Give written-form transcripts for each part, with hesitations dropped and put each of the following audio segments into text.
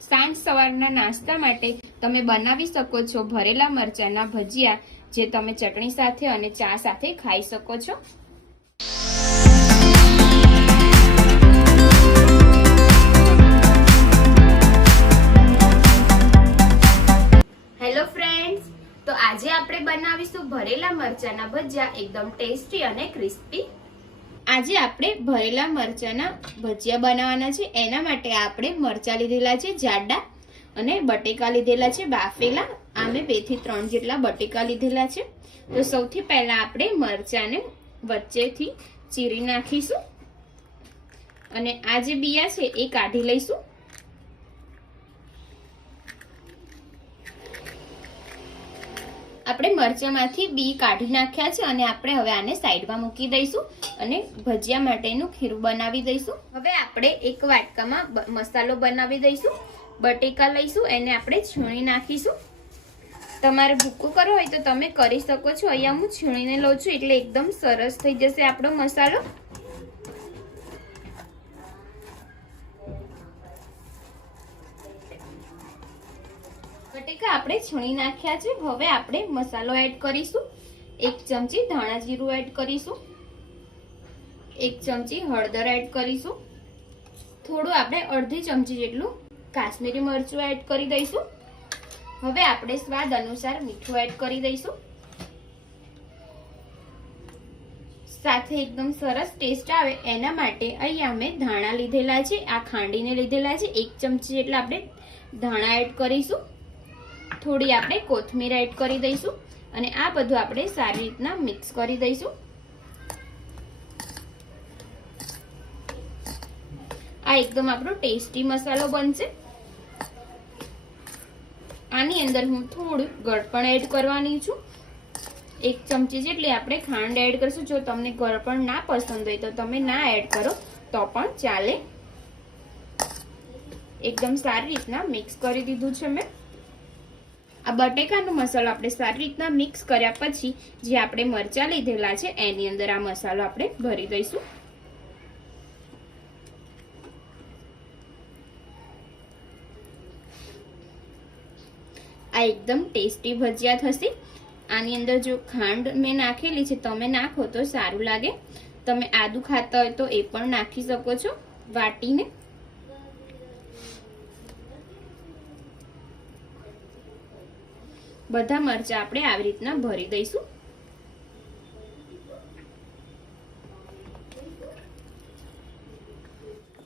સાંજ સવારના નાસ્તા માટે તમે બનાવી શકો છો ભરેલા મરચાના ભજીયા, જે તમે ચટણી સાથે અને ચા સાથે ખાઈ શકો છો। હેલો ફ્રેન્ડ્સ, તો આજે આપણે બનાવીશું ભરેલા મરચાના ભજીયા, એકદમ ટેસ્ટી અને ક્રિસ્પી। આજે આપણે ભરેલા મરચાના ભજીયા બનાવવાના છે। એના માટે આપણે મરચા લીધેલા છે જાડા અને બટેકા લીધેલા છે બાફેલા। આમે 2 થી 3 જેટલા બટેકા લીધેલા છે। તો સૌથી પહેલા આપણે મરચાને વચ્ચેથી ચીરી નાખીશું અને આ જે બિયા છે એ કાઢી લઈશું। આપણે મરચામાંથી બી કાઢી નાખ્યા છે અને આપણે હવે આને સાઈડમાં મૂકી દઈશું અને ભજીયા માટેનું ખીરું બનાવી દઈશું। હવે આપણે એક વાટકામાં મસાલો બનાવી દઈશું। બટેકા લઈશું, એને આપણે છીણી નાખીશું। તમારે ભૂકું કરવો હોય તો તમે કરી શકો છો। અહીંયા હું છીણીને લઉં છું એટલે એકદમ સરસ થઈ જશે આપણો મસાલો। બટેકા આપણે છીણી નાખ્યા છે। હવે આપણે મસાલો એડ કરીશું। 1 ચમચી ધાણા જીરું એડ કરીશું, 1 ચમચી હળદર એડ કરીશું, થોડું આપણે અડધી ચમચી જેટલું કાશ્મીરી મરચું એડ કરી દઈશું। હવે આપણે સ્વાદ અનુસાર મીઠું એડ કરી દઈશું। સાથે એકદમ સરસ ટેસ્ટ આવે એના માટે અહીંયા અમે ધાણા લીધેલા છે, આ ખાંડીને લીધેલા છે। 1 ચમચી જેટલા આપણે ધાણા એડ કરીશું, થોડી આપણે કોથમીર એડ કરી દઈશું અને આ બધું આપણે સારી રીતના મિક્સ કરી દઈશું। આ એકદમ આપણો ટેસ્ટી મસાલો બનશે। આની અંદર હું થોડું ગળપણ એડ કરવાની છું। 1 ચમચી જેટલી આપણે ખાંડ એડ કરીશું। જો તમને ગળપણ ના પસંદ હોય તો તમે ના એડ કરો તો પણ ચાલે। એકદમ સારી રીતના મિક્સ કરી દીધું છે મેં। આ બટેકાનો મસાલો આપણે સારી રીતના મિક્સ કર્યા પછી જે આપણે મરચા લીધેલા છે એની અંદર આ મસાલો આપણે ભરી દઈશું। આ એકદમ ટેસ્ટી ભજીયા થશે। આની અંદર જો ખાંડ મેં નાખેલી છે તમે નાખો તો સારું લાગે। તમે આદુ ખાતા હોય તો એ પણ નાખી શકો છો વાટીને। બધા મરચા આપણે આવી રીતના ભરી દઈશું।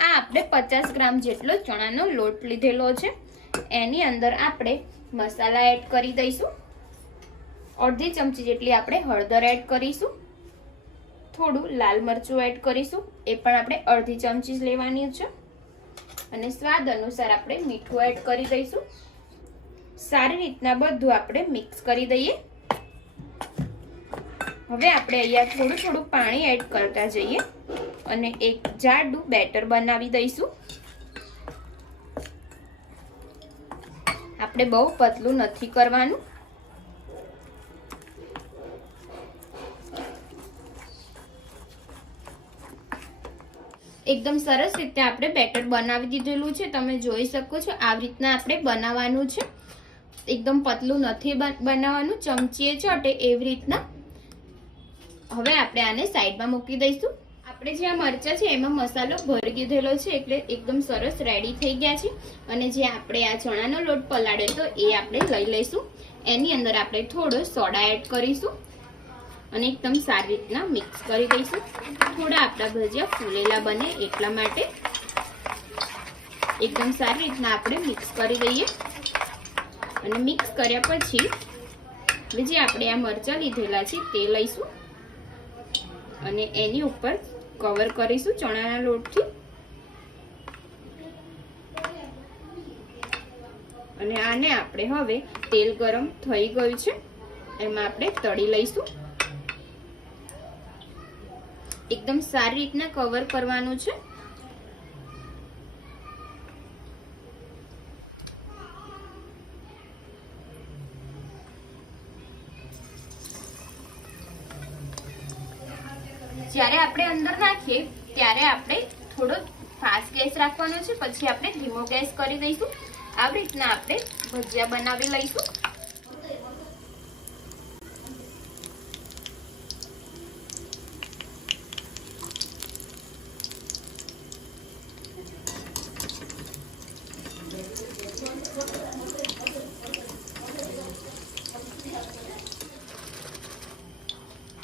આ આપણે 50 ગ્રામ જેટલો ચણાનો લોટ લીધેલો છે, એની અંદર આપણે મસાલા એડ કરી દઈશું। અડધી ચમચી જેટલી આપણે હળદર એડ કરીશું, થોડું લાલ મરચું એડ કરીશું, એ પણ આપણે અડધી ચમચી જ લેવાની છે અને સ્વાદ અનુસાર આપણે મીઠું એડ કરી દઈશું। સારી રીતના બધું આપણે મિક્સ કરી દઈએ। હવે આપણે અહીંયા થોડું પાણી એડ કરતા જઈએ અને એક જાડું બેટર બનાવી દઈશું। આપણે બહુ પતલું નથી કરવાનું। એકદમ સરસ રીતે આપણે બેટર બનાવી દીધેલું છે, તમે જોઈ શકો છો। આવી રીતના આપણે બનાવવાનું છે, એકદમ પતલું નથી બનાવવાનું, ચમચીએ ચોટે એવી રીતના। હવે આપણે આને સાઈડમાં મૂકી દઈશું। આપણે જે આ મરચા છે એમાં મસાલો ભરી દીધેલો છે એટલે એકદમ સરસ રેડી થઈ ગયા છે। અને જે આપણે આ ચણાનો લોટ પલાળ્યો તો એ આપણે લઈ લઈશું। એની અંદર આપણે થોડો સોડા એડ કરીશું અને એકદમ સારી રીતના મિક્સ કરી દઈશું। થોડા આપણા ભજીયા ફૂલેલા બને એટલા માટે એકદમ સારી રીતના આપણે મિક્સ કરી દઈએ અને મિક્સ કર્યા પછી જે આપણે આ મરચા લીધેલા છે તે લઈશું અને એની ઉપર કવર કરીશું ચણાના લોટથી અને આને આપણે હવે તેલ ગરમ થઈ ગયું છે એમાં આપણે તળી લઈશું। એકદમ સારી રીતના કવર કરવાનું છે। જ્યારે આપણે અંદર નાખીએ ત્યારે આપણે થોડો ફાસ્ટ ગેસ રાખવાનો છે, પછી આપણે ધીમો ગેસ કરી દઈશું આવી રીતના આપણે ભજીયા બનાવી લઈશું.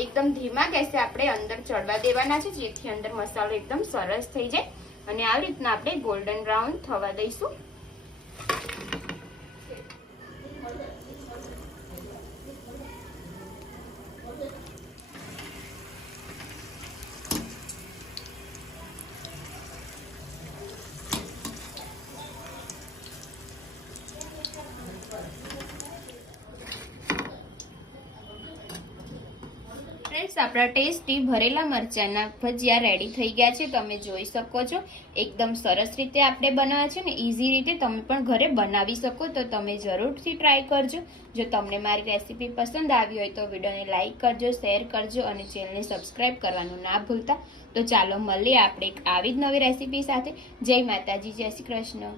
એકદમ ધીમા ગેસે આપણે અંદર ચડવા દેવાના છે, જેથી અંદર મસાલો એકદમ સરસ થઈ જાય. અને આવી રીતના આપણે ગોલ્ડન બ્રાઉન થવા દઈશું. ફ્રેન્ડ્સ, આપણા ટેસ્ટી ભરેલા મરચાના ભજીયા રેડી થઈ ગયા છે. તમે જોઈ શકો છો એકદમ સરસ રીતે આપણે બનાવ્યા છે ને ઇઝી રીતે તમે પણ ઘરે બનાવી શકો. તો તમે જરૂરથી ટ્રાય કરજો. જો તમને મારી રેસીપી પસંદ આવી હોય તો વિડીયોને લાઇક કરજો, શેર કરજો અને ચેનલને સબસ્ક્રાઇબ કરવાનું ના ભૂલતા. તો ચાલો મળીએ આપણે એક આવી જ નવી રેસીપી સાથે. જય માતાજી, જય શ્રી કૃષ્ણ.